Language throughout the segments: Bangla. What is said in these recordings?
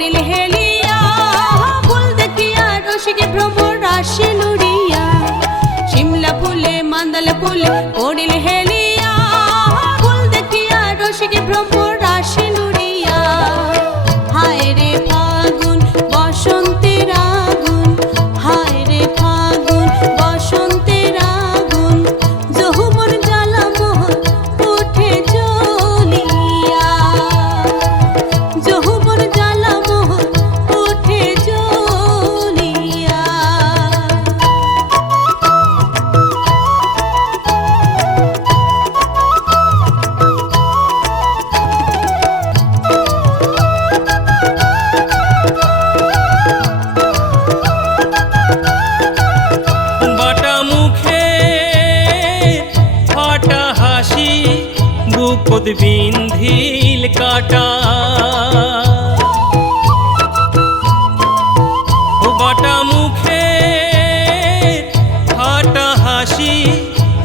পড়িল হেলিয়া ফুল দেখিয়া রসিকে ভ্রমর রাশি লুড়িয়া শিমলা ফুলে মান্দাল ফুলে পড়িল হেলিয়া ফুল দেখিয়া রসিকে ভ্রমর রাশি লুড়িয়া হায় রে ফাগুন বসন্তের আগুন হায় রে ফাগুন বসন্তের আগুন যৌবন জ্বালা মোহর উঠে জ্বলিয়া যৌবন জ্বালা মোহর উঠে জ্বলিয়া বাটা মুখে ফাটা হাসি বুকত বিন্ধিল কাটা বাটা মুখে ফাটা হাসি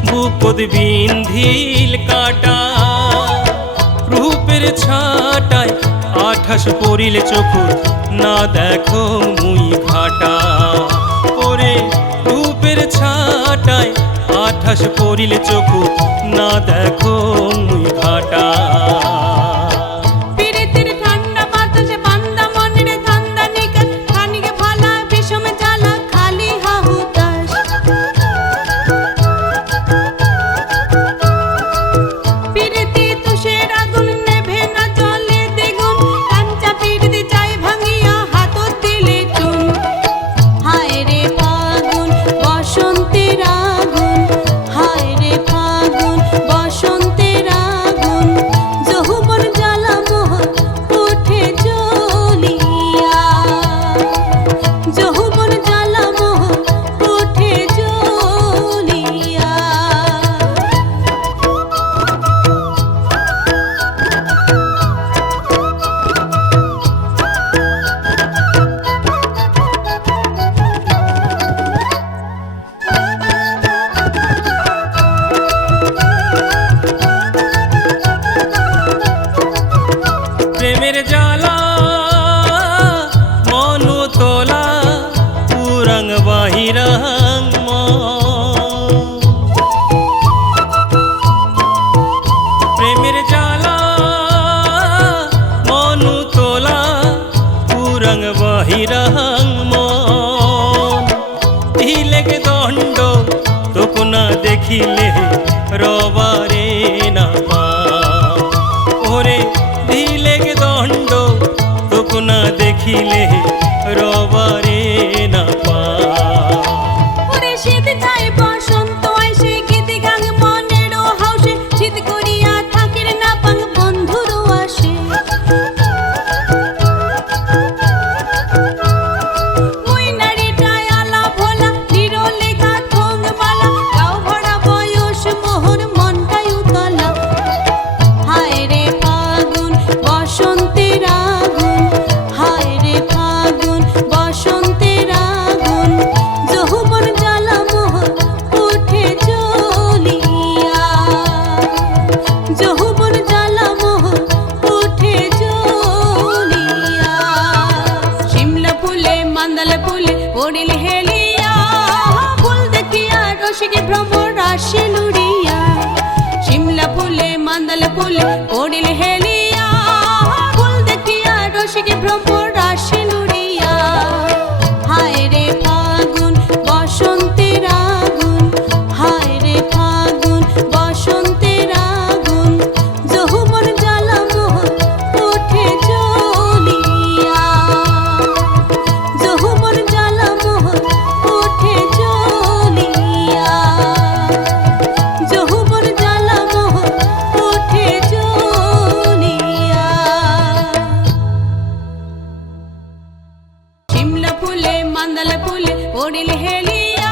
বুকত বিন্ধিল কাটা রূপের ছাটায় আঠাশ পড়িলে চোখত না দেখো মুই ঘাটা ওরে রূপের ছাটায় আঠাশ পড়িলে চোখত না দেখো মুই ঘাটা পিরিতের ঠান্ডা বাতাসে বান্দা মনের ধান্দা নিকাশ খানিকে ভালা বিষমে জ্বালা খালি হাহুতাস পিরিতি তুষের আগুন নেভে না চলে দ্বিগুণ কাঞ্চা পিরিতি চাই ভাঙিয়া হাতত দিলে চুন হায় রে ফাগুন বসন্তের আগুন হায় রে ফাগুন বসন্তের আগুন যৌবন জ্বালা মোহর উঠে জ্বলিয়া যৌবন জ্বালা মোহর উঠে জ্বলিয়া প্রেমের জ্বালা মন তোলা পুরাং বাহিরাং প্রেমের জ্বালা মন তোলা পুরাং বাহিরাং মন দিলেকে দণ্ড তোক না দেখিলে রবারে না পা ওরে দিলেকে দণ্ড তোক না দেখিলে রবারে না পা ওরে শীত যায় বসন্ত আইসে গীতি গান মনেরও হাউসে শীত করিয়া থাকির না পাং বন্ধুরও আসে মুই নারীটায় আলা ভোলা নিরলেখা ঠোং মালা গাও ভরা বয়স মোহর মনটাই উতলা হায় রে ফাগুন বসন্তের আগুন হায় রে ফাগুন বসন্তের আগুন যৌবন জ্বালা মোহর উঠে জ্বলিয়া যৌবন জ্বালা মোহর উঠে জ্বলিয়া শিমলা ফুলে মান্দাল ফুলে পড়িল হেলিয়া ফুল দেখিয়া রসিকে ভ্রমর রাশি লুড়িয়া শিমলা ফুলে মান্দাল ফুলে পড়িল হেলিয়া ফুল দেখিয়া রসিকে ভ্রমর রাশি লুড়িয়া হায় রে ফাগুন বসন্তের আগুন হায় রে ফাগুন বসন্তের আগুন যৌবন জ্বালা মোহর উঠে জ্বলিয়া যৌবন জ্বালা মোহর উঠে জ্বলিয়া যৌবন জ্বালা মোহর উঠে জ্বলিয়া শিমলা ফুলে মান্দাল ফুলে পড়িল হেলিয়া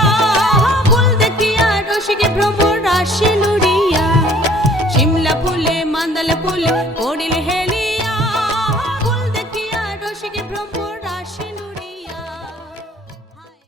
ফুল দেখিয়া রসিকে ভ্রমর রাশি লুড়িয়া শিমলা ফুলে মান্দাল ফুলে পড়িল হেলিয়া